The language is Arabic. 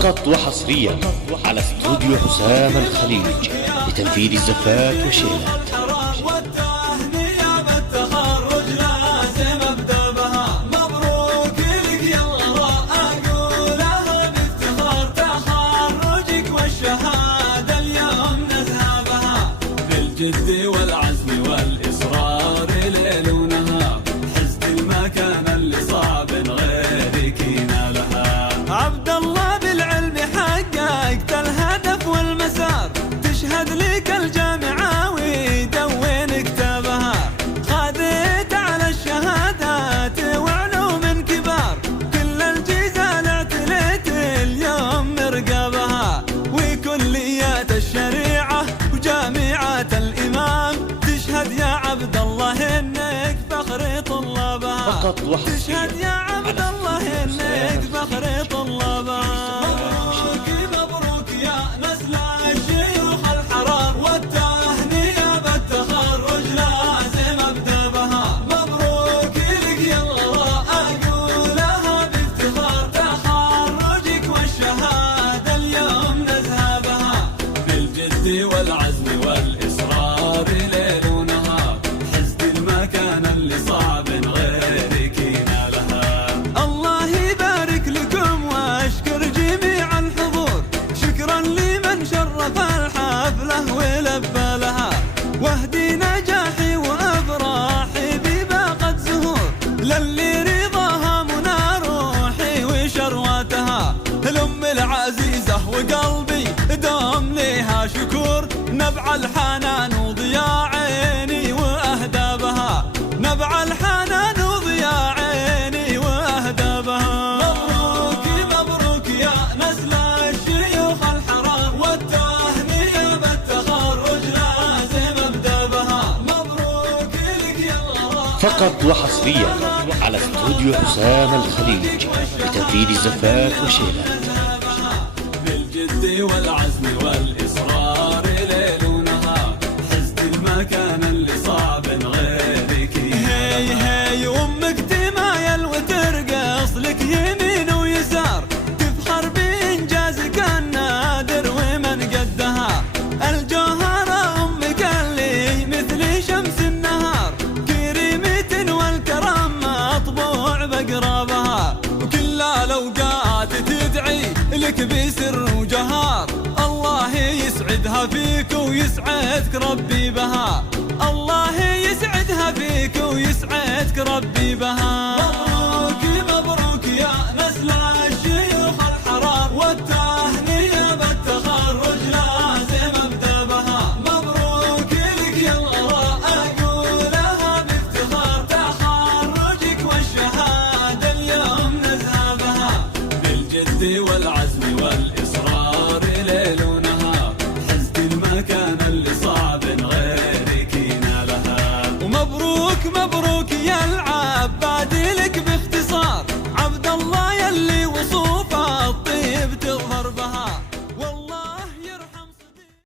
فقط وحصريا على استوديو حسام الخليج لتنفيذ الزفات والشيلات. بالجد والعزم والإصرار ليل ونهار، حزت المكان اللي صعب غيرك ينالها. عبد الله بالعلم حققت الهدف والمسار، تشهد لك الجامعة ويدون كتابها. خذيت على الشهادات وعلوم كبار، كل الجيزان اعتليت اليوم مرقبها. وكليات الشريعة وجامعات الإمام تشهد يا عبد الله إنك فخر طلابها. فقط وحصريا تشهد يا عبد الله إنك فخر طلابها. مبروك مبروك يا نسل الشيوخ الحرار، والتهنئة بالتخرج لازم أبدأ بها. مبروك لك يلا أقولها بافتخار، تخرجك والشهادة اليوم نذهبها. بالجد والعزم والإصرار ليل ونهار، حزت المكان اللي صعب غيرك ينالها. الله يبارك لكم واشكر جميع الحضور، شكرا لمن شرف الحفلة ولبى لها. واهدي نجاحي وافراحي بباقة زهور، للي رضاها منى روحي وشرواتها. الام العزيزة وقلبي دوم ليها شكور، نبع الحنان وضياء عيني واهدابها. نبع الحنان وضياء عيني واهدابها. مبروك مبروك يا نسل الشيوخ الحرار، والتهنئة بالتخرج لازم ابدا بها. مبروك لك يلا. فقط وحصريا على استوديو حسام الخليج لتنفيذ الزفات والشيلات. بالجد والعزم والإصرار ليل ونهار، حزت المكان اللي صعب غيرك. هي هي أمك تمايل وترقص لك يمين ويسار، تفخر بإنجازك النادر ومن قدها. الجوهرة أمك اللي مثل شمس النهار، كريمة والكرم مطبوع بقرابها. وكل الأوقات تدعي لك بسر وجهار، الله يسعدها فيك ويسعدك ربي بها. الله يسعدها فيك ويسعدك ربي بها. مبروك مبروك يا نسل الشيوخ الحرار، والتهنئة بالتخرج لازم ابدا بها. مبروك لك يلا اقولها بافتخار، تخرجك والشهادة اليوم نذهبها. بالجد والعزم والإصرار ليل ونهار، حزت المكان اللي صعب غيرك ينالها. ومبروك مبروك يا العباد لك